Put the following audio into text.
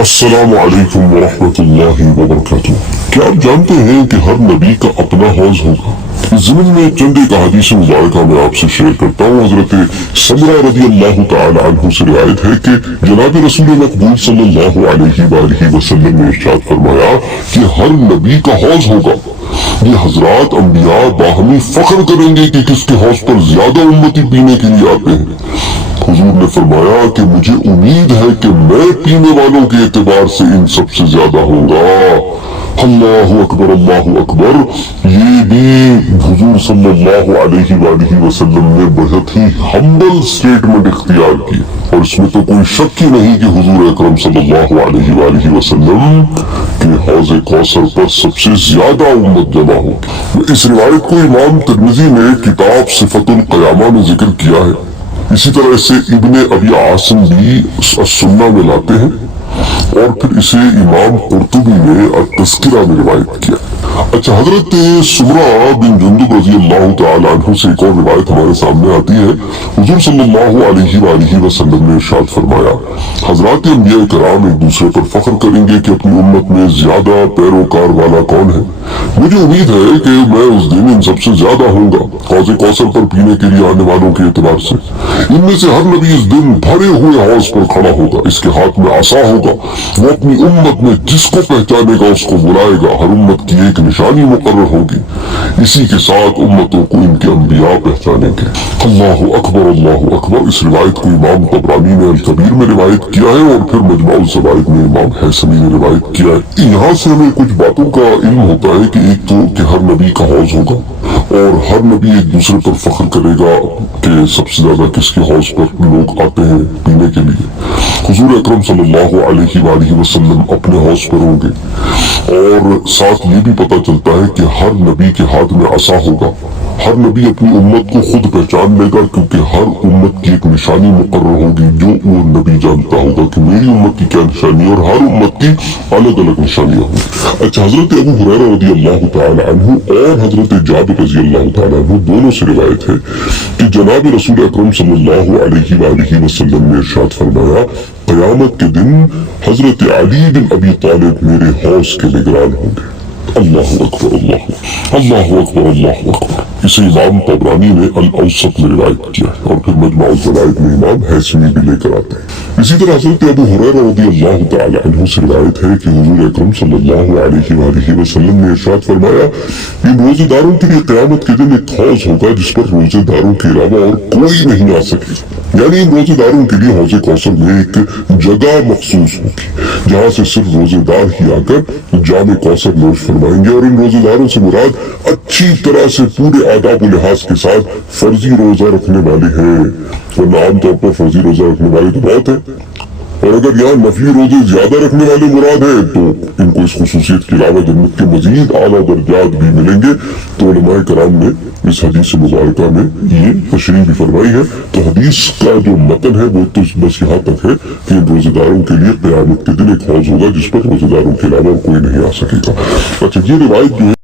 السلام علیکم ورحمۃ اللہ وبرکاتہ۔ کیا آپ جانتے ہیں کہ ہر نبی کا اپنا حوض ہوگا؟ اس ضمن میں چند ایک احادیث مبارکہ میں آپ سے شیئر کرتا ہوں۔ حضرت سمرہ رضی اللہ تعالی عنہ سے روایت ہے کہ جناب رسول مقبول صلی اللہ علیہ وآلہ وسلم نے ارشاد فرمایا کہ ہر نبی کا حوض ہوگا۔ یہ حضرات انبیاء باہمی فخر کریں گے کہ کس کے حوض پر زیادہ امتی پینے کے لیے آتے ہیں۔ حضور نے فرمایا کہ مجھے امید ہے کہ میں پینے والوں کے اعتبار سے ان سب سے زیادہ ہوں گا۔ اللہ اکبر اللہ اکبر۔ یہ بھی حضور صلی اللہ علیہ وآلہ وسلم نے بہت ہی ہمبل سٹیٹمنٹ اختیار کی، اور اس میں تو کوئی شک ہی نہیں کہ حضور اکرم صلی اللہ علیہ وآلہ وسلم کے حوض کوثر پر سب سے زیادہ امت جمع ہوگی۔ اس روایت کو امام ترمذی نے کتاب صفت القیامہ میں ذکر کیا ہے۔ اسی طرح اسے ابن ابی عاصم بھی السنہ میں لاتے ہیں، اور پھر اسے امام قرطبی نے التذکرہ میں روایت کیا۔ اچھا، حضرت سمرہ بن جندب رضی اللہ تعالی عنہ سے ایک اور روایت ہمارے سامنے آتی ہے۔ حضور صلی اللہ علیہ وآلہ وسلم نے ارشاد فرمایا، حضرات انبیاء کرام ایک دوسرے پر فخر کریں گے کہ اپنی امت میں زیادہ پیروکار والا کون ہے۔ مجھے امید ہے کہ میں اس دن ان سب سے زیادہ ہوں گا، حوض کوثر پر پینے کے لیے آنے والوں کے اعتبار سے۔ ان میں سے ہر نبی اس دن بھرے ہوئے حوض پر کھڑا ہوگا، اس کے ہاتھ میں عصا ہوگا، وہ اپنی امت میں جس کو پہچانے گا اس کو بلائے گا۔ ہر امت کی ایک نشانی مقرر ہوگی، اسی کے ساتھ امتوں کو ان کے انبیاء پہچانیں گے۔ اللہ اکبر اللہ اکبر۔ اس روایت کو امام طبرانی نے الکبیر میں روایت کیا ہے، اور پھر مجمع الزوائد میں امام حیثمی نے روایت کیا ہے۔ یہاں سے ہمیں کچھ باتوں کا علم ہوتا ہے کہ ایک تو کہ ہر نبی کا حوض ہوگا، اور ہر نبی ایک دوسرے پر فخر کرے گا کہ سب سے زیادہ کس کے حوض پر لوگ آتے ہیں پینے کے لیے۔ حضور اکرم صلی اللہ علیہ وآلہ وسلم اپنے حوض پر ہوں گے، اور ساتھ یہ بھی پتہ چلتا ہے کہ ہر نبی کے ہاتھ میں عصا ہوگا۔ ہر نبی اپنی امت کو خود پہچان لے گا، کیونکہ ہر امت کی ایک نشانی مقرر ہوگی جو وہ نبی جانتا ہوگا کہ میری امت کی کیا نشانی ہے، اور ہر امت کی الگ الگ نشانیاں ہوں۔ اچھا، حضرت ابو ہریرہ رضی اللہ تعالی عنہ اور حضرت جابر رضی اللہ تعالی عنہ دونوں سے روایت ہے کہ جناب رسول اکرم صلی اللہ علیہ وآلہ وسلم نے ارشاد فرمایا، قیامت کے دن حضرت علی بن ابی طالب میرے حوض کے نگران ہوں گے۔ اللہ اکبر اللہ اکبر اللہ اکبر۔ اسے امام طبرانی نے الاوسط میں روایت کیا ہے، اور پھر مجمع الزوائد میں امام حیثمی بھی لے کر آتے ہیں۔ اسی طرح حضرت ابو ہریرہ رضی اللہ تعالی عنہ سے روایت ہے کہ حضور اکرم صلی اللہ علیہ وآلہ وسلم نے ارشاد فرمایا کہ روزے داروں کے لیے قیامت کے دن ایک حوض ہوگا جس پر روزے داروں کے علاوہ اور کوئی نہیں آ سکے، یعنی ان روزے داروں کے لیے حوض کوثر میں ایک جگہ مخصوص ہوگی جہاں سے صرف روزے دار ہی آ کر جام کوثر نوش فرمائیں گے، اور ان روزے داروں سے مراد اچھی طرح سے پورے آداب و لحاظ کے ساتھ فرضی روزہ رکھنے والے ہیں، ورنہ عام طور پر فرضی روزہ رکھنے والے تو بہت ہیں، اور اگر یہاں نفلی روزے زیادہ رکھنے والے مراد ہیں تو ان کو اس خصوصیت کے علاوہ جنت کے مزید اعلیٰ درجات بھی ملیں گے۔ تو علماء کرام نے اس حدیث مبارکہ میں یہ تشریح بھی فرمائی ہے۔ تو حدیث کا جو متن ہے وہ تو بس یہاں تک ہے کہ روزے داروں کے لیے قیامت کے دن ایک حوض ہوگا جس پر روزے داروں کے علاوہ کوئی نہیں آ سکے گا۔ اچھا، یہ روایت جو ہے